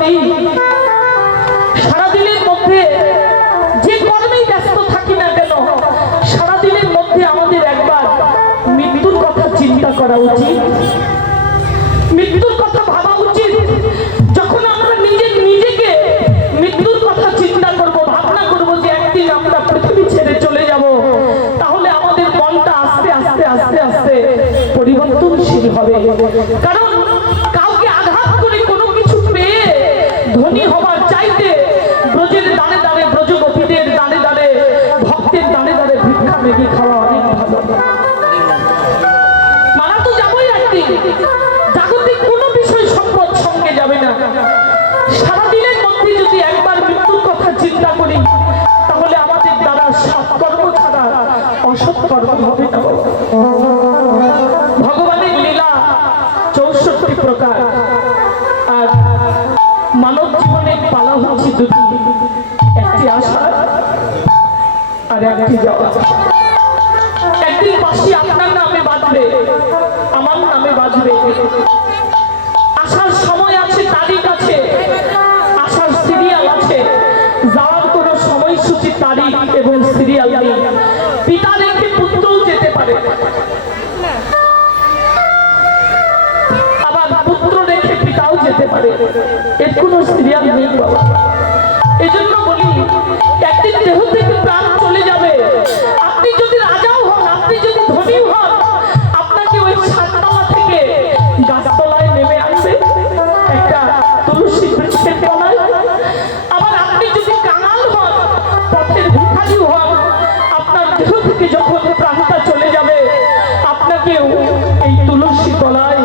জগতেই সারাদিনের মধ্যে যে কর্মেই ব্যস্ত থাকি না কেন, সারাদিনের মধ্যে আমাদের একবার মৃত্যুর কথা চিন্তা করা উচিত, মৃত্যুর কথা ভাবা উচিত। যখন আমরা নিজেকে মৃত্যুর কথা চিন্তা করব, ভাবনা করব যে একদিন আমরা পৃথিবী ছেড়ে চলে যাব, তাহলে আমাদের মনটা আস্তে আস্তে আস্তে আস্তে পরিবর্তনশীল হবে। কারণ কাউকে আঘাত করে কোনো কিছু পেয়ে ধনী হবার চাইতে ব্রজের দাঁড়ে দাঁড়ে, ব্রজগোপীদের দাঁড়ে দাঁড়ে, ভক্তের দাঁড়ে দাঁড়ে ভিক্ষা মেঘে খাওয়া অনেক ভালো। মারা তো যাবোই একদিন, জাগতিক কোনো বিষয় সম্পদ সঙ্গে যাবে না। সারাদিনের মধ্যে যদি একবার মৃত্যুর কথা চিন্তা করি, তাহলে আমাদের দ্বারা সৎকর্ম ছাড়া অসৎকর্ম হবে না। ভগবানের লীলা 64 প্রকার, আর মানব জীবনের পালা হচ্ছে দুটি, একটি আশা আর একটি যাওয়া। একদিন বাঁশি আপনার নামে বাজবে, আমার নামে বাজবে। আসার সময় আছে, তারিখ আছে, আসার সিরিয়াল আছে, যাওয়ার কোনো সময়সূচি, তারিখ এবং সিরিয়াল নেই। পিতা রেখে পুত্রও যেতে পারে, আবার পুত্র রেখে পিতাও যেতে পারে, এর কোনো সিরিয়াল নেই বাবা। এই জন্য বলি, একদিন দেহ থেকে প্রাণ চলে যাবে। আপনি যদি রাজাও হন, আপনি যদি ধনীও হন, আপনাকে ওই ছাদতলা থেকে গাছতলায় নেমে আসবে, একটা তুলসী বৃক্ষের তলায়। আবার আপনি যদি কাঙাল হন, পথের ভিখারিও হন, আপনার দেহ থেকে যখন প্রাণটা চলে যাবে, আপনাকেও এই তুলসী তলায়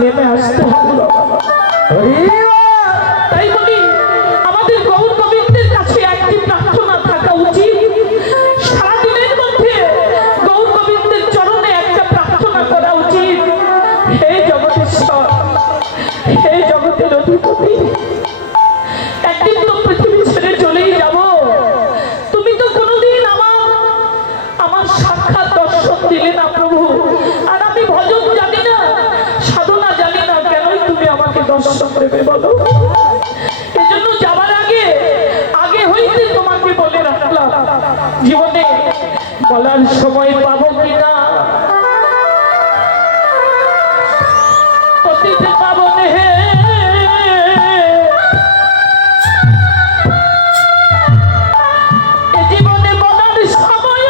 নেমে আসতে হবে। তাই বলি, আমাদের গৌর গোবিন্দের কাছে একটি প্রার্থনা থাকা উচিত। সারাদিনের মধ্যে গৌর গোবিন্দের চরণে একটা প্রার্থনা করা উচিত। হে জগতেশ্বর, হে জগতের অধিপতি, একদিন তো পৃথিবী ছেড়ে চলেই যাব। তুমি তো কোনোদিন আমার সাক্ষাৎ দর্শন দিলে না প্রভু। আর আমি ভজন জানি না, সাধনা জানি না, কেনই তুমি আমাকে দর্শন দেবে বলো? এজন্য যাবার আগে হইতে তোমাকে বলে রাখলাম, জীবনে বলার সময় পাবো কিনা, অতীতে পাবো না, হে জীবনে বলার সময়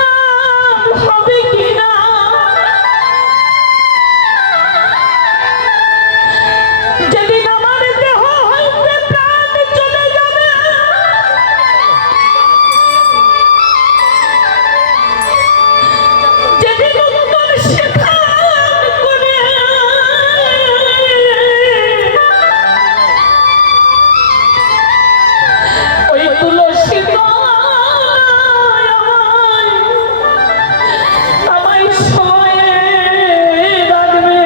হবে কিনা, যেদিন আমার দেহ হইতে প্রাণ চলে যাবে, যেদিন উত্তর স্বীকার করে ওই তুলসী আমায় শোয়ে রাখবে,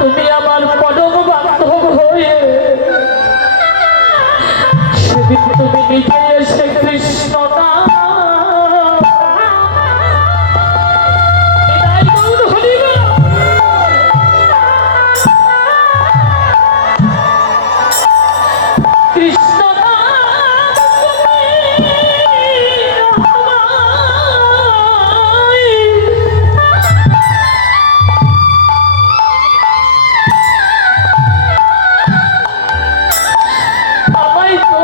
তুমি আমার পরম বান্ধব হয়ে সেদিন তুমি নিজে এসে কৃষ্ণ নাম কৃষ্ণ আমায় তো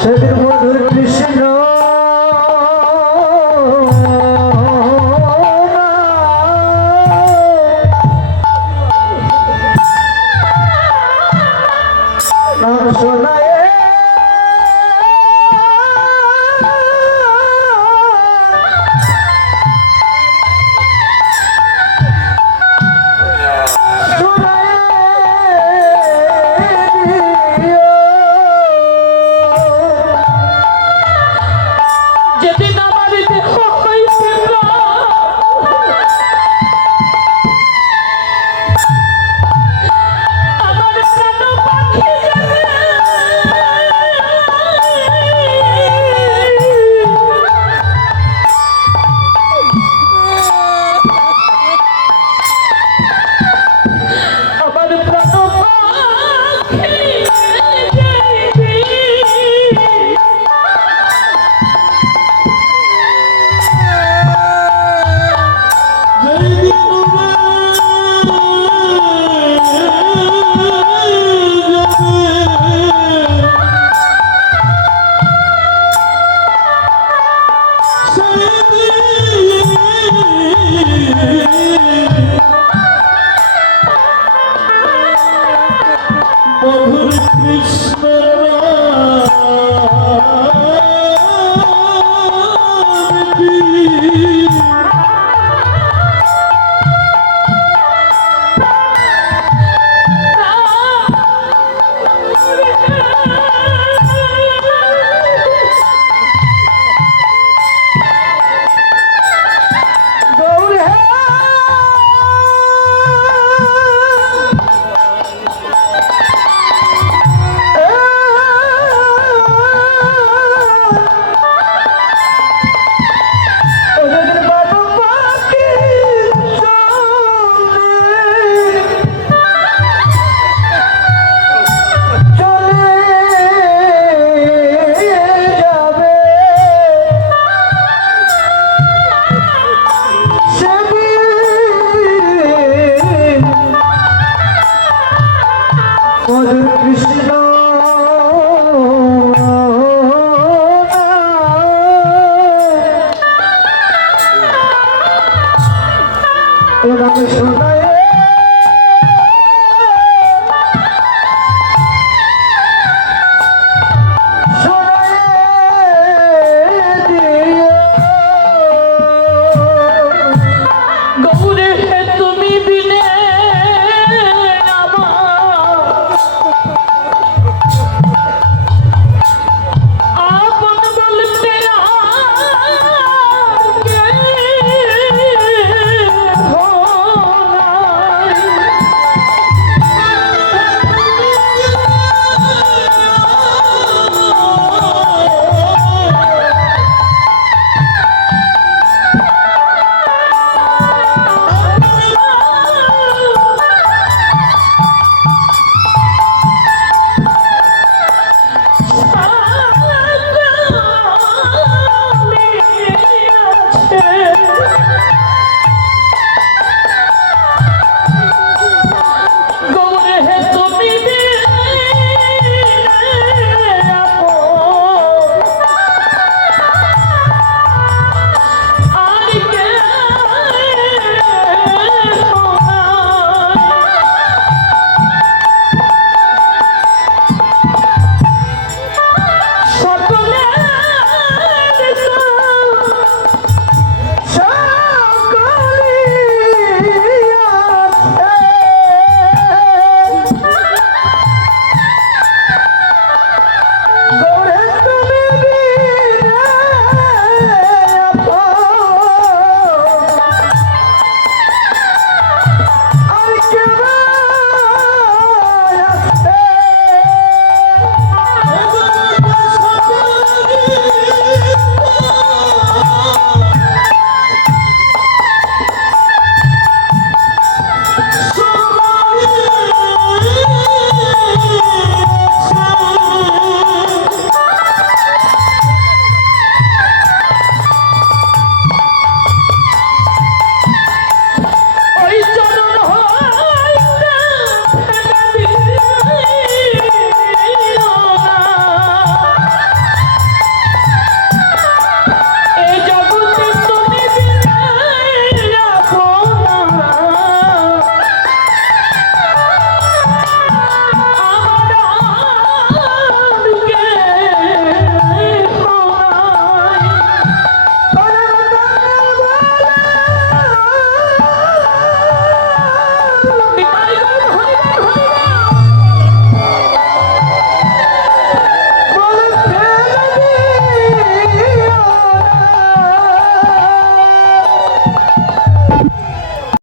সেদিন মধুর